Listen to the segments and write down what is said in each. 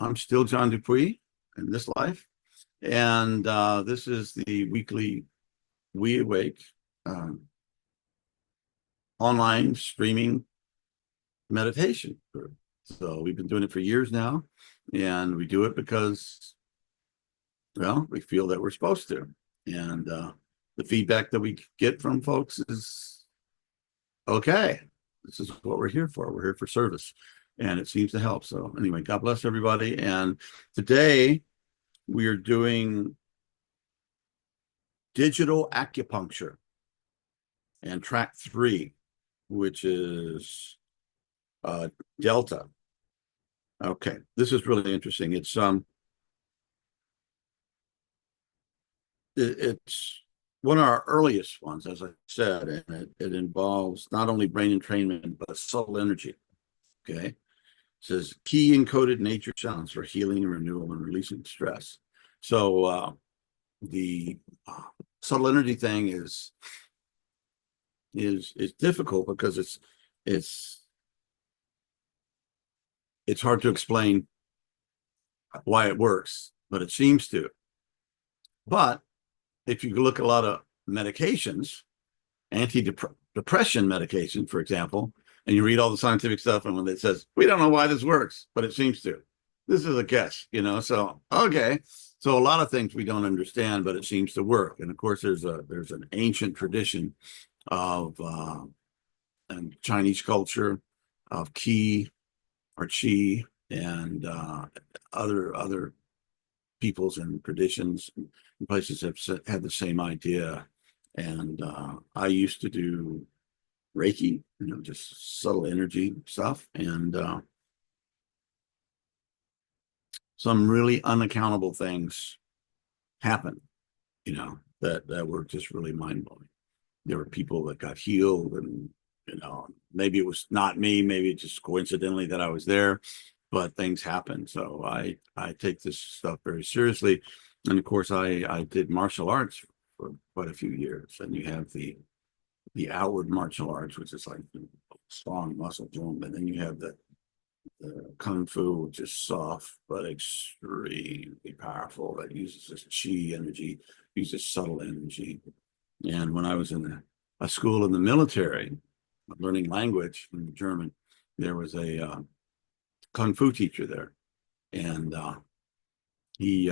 I'm still John Dupuy in this life, and this is the weekly WeAwake um, online streaming meditation group. So we've been doing it for years now, and we do it because, well, we feel that we're supposed to. And the feedback that we get from folks is, okay, this is what we're here for. We're here for service, and it seems to help. So anyway, God bless everybody. And today we are doing digital acupuncture and track 3, which is Delta. Okay, this is really interesting. It's one of our earliest ones, as I said, and it involves not only brain entrainment but subtle energy. Okay, it says key encoded nature sounds for healing and renewal and releasing stress. So the subtle energy thing is difficult because it's it's hard to explain why it works, but it seems to. But if you look at a lot of medications, antidepressant medication, for example, and you read all the scientific stuff, and when it says we don't know why this works, but it seems to, this is a guess, So okay, so a lot of things we don't understand, but it seems to work. And of course, there's an ancient tradition of and Chinese culture of qi or qi and other peoples and traditions and places have had the same idea. And I used to do Reiki, just subtle energy stuff, and some really unaccountable things happen, that were just really mind blowing. There were people that got healed, and maybe it was not me, maybe it just coincidentally that I was there, but things happen. So I take this stuff very seriously. And of course, I did martial arts for quite a few years. And you have the outward martial arts, which is like strong muscle tone, and then you have the kung fu, which is soft but extremely powerful, that uses this chi energy, uses subtle energy. And when I was in a school in the military, learning language in German, there was a kung fu teacher there, and he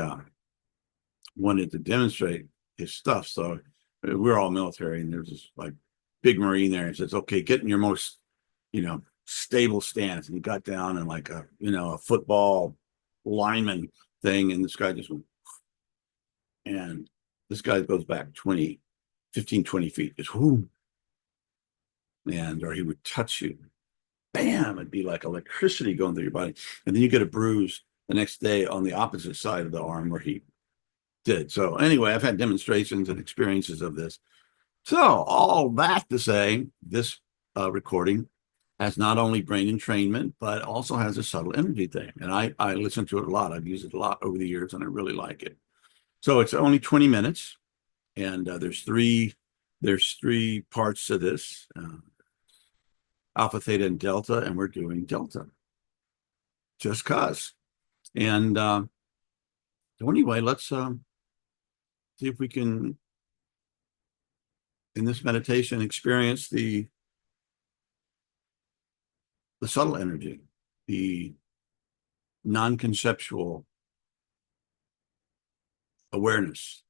wanted to demonstrate his stuff. So we're all military, and there's this like big Marine there, and says, "Okay, get in your most, stable stance." And he got down in like a football lineman thing, and this guy just went, and this guy goes back 15, 20 feet, just whoo, or he would touch you, bam, it'd be like electricity going through your body. And then you get a bruise the next day on the opposite side of the arm where he did. So anyway, I've had demonstrations and experiences of this. So all that to say, this recording has not only brain entrainment, but also has a subtle energy thing. And I listen to it a lot. I've used it a lot over the years, and I really like it. So it's only 20 minutes, and there's three parts to this. Alpha, theta, and delta, and we're doing delta just cause. And so anyway, let's see if we can, in this meditation, experience the subtle energy, the non-conceptual awareness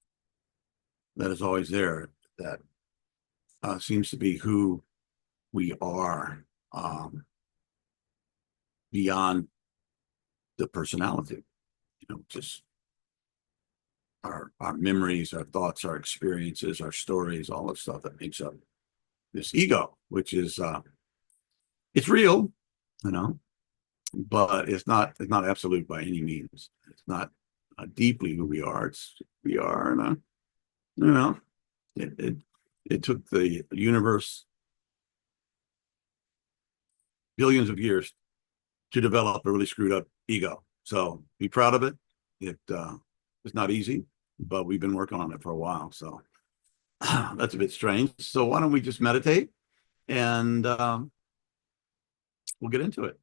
that is always there, that seems to be who we are, beyond the personality, just our memories, our thoughts, our experiences, our stories, all the stuff that makes up this ego, which is it's real, you know, but it's not absolute by any means. It's not deeply who we are. We are, and you know, it took the universe billions of years to develop a really screwed up ego. So be proud of it. It's not easy, but we've been working on it for a while. So that's a bit strange. So why don't we just meditate, and we'll get into it.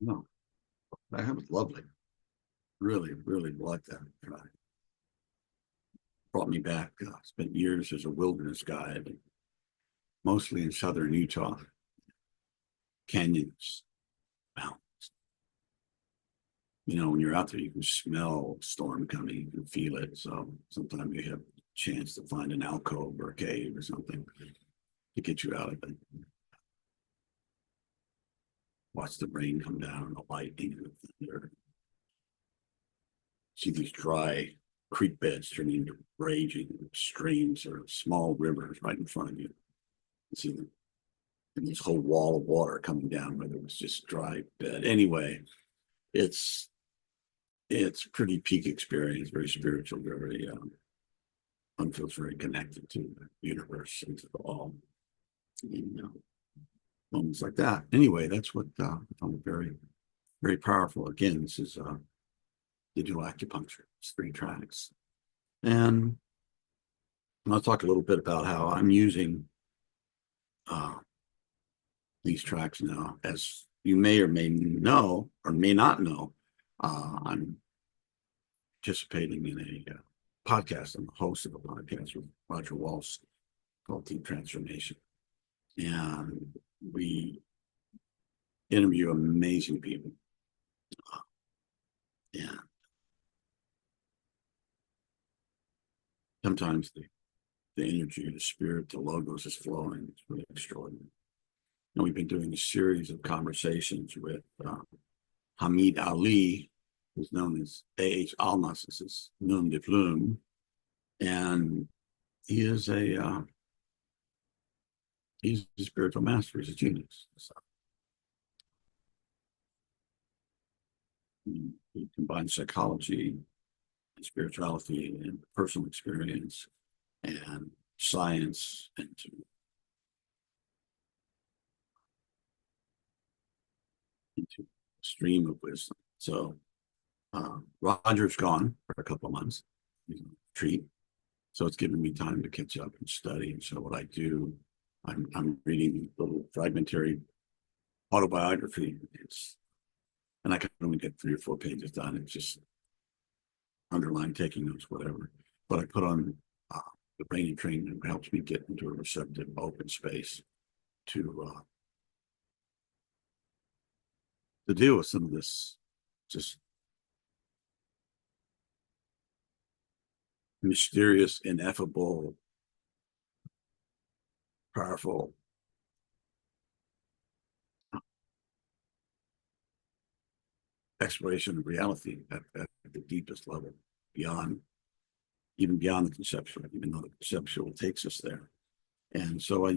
No, that was lovely. Really, really liked that. Brought me back. Spent years as a wilderness guide, mostly in southern Utah, canyons, mountains. When you're out there, you can smell storm coming, you can feel it. So sometimes you have a chance to find an alcove or a cave or something to get you out of it. Watch the rain come down, the lightning, and the thunder. See these dry creek beds turning into raging streams or small rivers right in front of you. You see them, and this whole wall of water coming down, whether it was just dry bed. Anyway, it's it's pretty peak experience, very spiritual, very one feels very connected to the universe and to the all. Moments like that. Anyway, that's what I found very, very powerful. Again, this is digital acupuncture. It's 3 tracks. And I'll talk a little bit about how I'm using uh, these tracks now. As you may or may know, or may not know, I'm participating in a podcast. I'm the host of a podcast with Roger Walsh called Deep Transformation. And we interview amazing people. And sometimes the energy, the spirit, the logos is flowing. It's really extraordinary. And we've been doing a series of conversations with Hamid Ali, who's known as A.H. Almas, this is nom de plume. And he is he's a spiritual master, he's a genius. So he combines psychology and spirituality and personal experience and science into a stream of wisdom. So Roger's gone for a couple of months, retreat. So it's given me time to catch up and study. And so what I do, I'm reading a little fragmentary autobiography. And I can only get 3 or 4 pages done. It's just underline, taking notes, whatever. But I put on the brain and training that helps me get into a receptive, open space to deal with some of this just mysterious, ineffable, powerful exploration of reality at the deepest level, even beyond the conceptual, even though the conceptual takes us there. And so I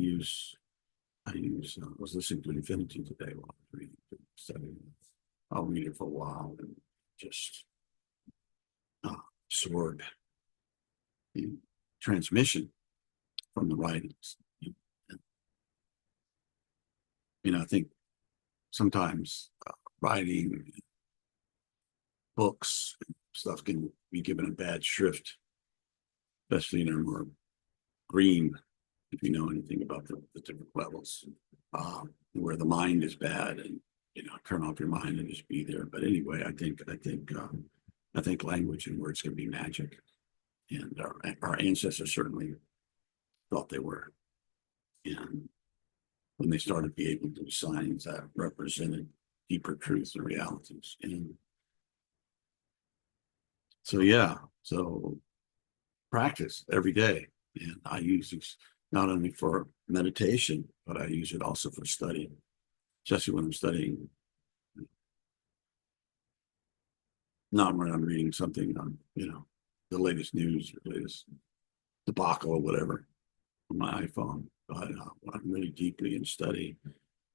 was listening to Infinity today while I was reading, studying. I'll read it for a while and just absorb the transmission from the writings. I think sometimes writing books stuff can be given a bad shrift, especially in a more green, if you know anything about the different levels, where the mind is bad and turn off your mind and just be there. But anyway, I think language and words can be magic, and our ancestors certainly thought they were. And when they started to be able to do signs that represented deeper truths and realities, and so practice every day. And I use these not only for meditation, but I use it also for studying, especially when I'm studying, not when I'm reading something on, the latest news or latest debacle or whatever on my iPhone. But when I'm really deeply in study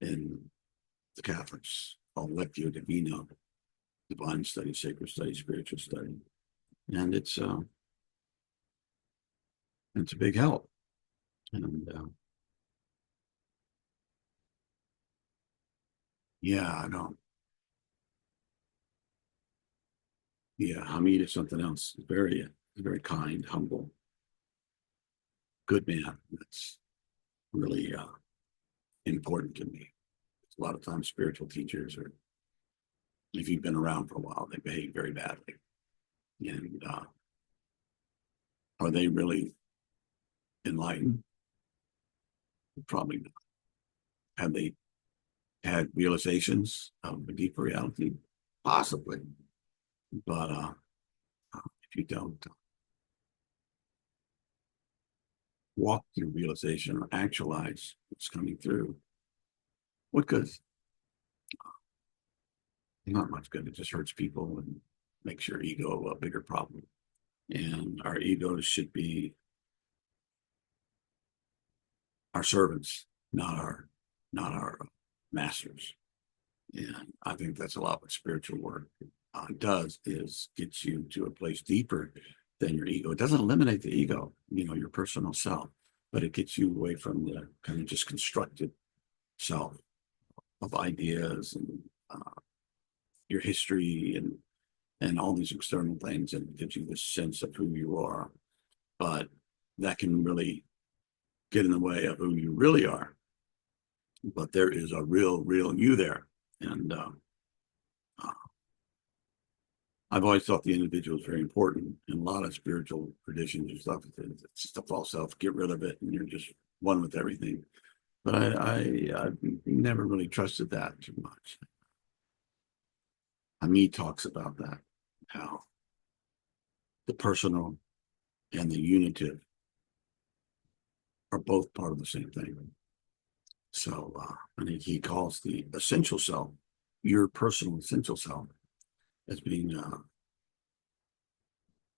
in the Catholics, called Lectio Divina, divine study, sacred study, spiritual study. And it's a big help. And yeah, I don't. Yeah, Hamid is something else. Very kind, humble, good man. That's really important to me. A lot of times, spiritual teachers are If you've been around for a while, they behave very badly. And are they really enlightened? Probably not. Have they had realizations of a deeper reality? Possibly. But if you don't walk through realization or actualize what's coming through, what good? Not much good. It just hurts people and makes your ego a bigger problem. And our egos should be our servants, not our masters. And I think that's a lot what spiritual work does, is gets you to a place deeper than your ego. It doesn't eliminate the ego, your personal self, but it gets you away from the kind of just constructed self of ideas and your history and all these external things, and gives you this sense of who you are. But that can really get in the way of who you really are. But there is a real you there. And I've always thought the individual is very important. In a lot of spiritual traditions and stuff, it's just a false self. Get rid of it, and you're just one with everything. But I've never really trusted that too much. Hamid talks about that, how the personal and the unitive are both part of the same thing. So I think he calls the essential self, your personal essential self, as being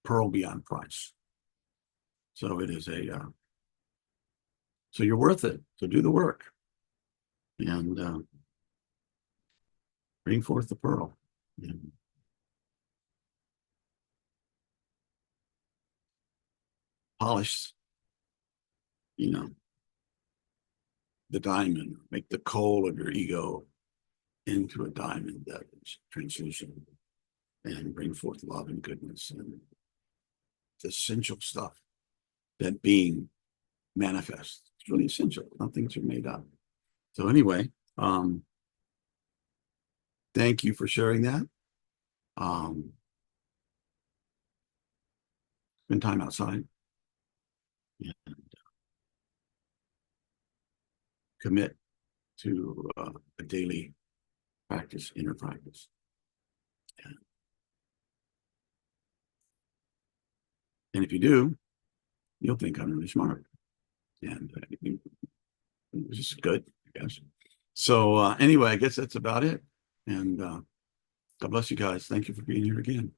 pearl beyond price. So it is so you're worth it. So do the work and bring forth the pearl. And polish, the diamond, make the coal of your ego into a diamond that is translucent, and bring forth love and goodness and the essential stuff that being manifests. It's really essential. Things are made up. So anyway, thank you for sharing that. Spend time outside and commit to a daily practice, inner practice. And if you do, you'll think I'm really smart. And which is good, I guess. So anyway, I guess that's about it. And God bless you guys. Thank you for being here again.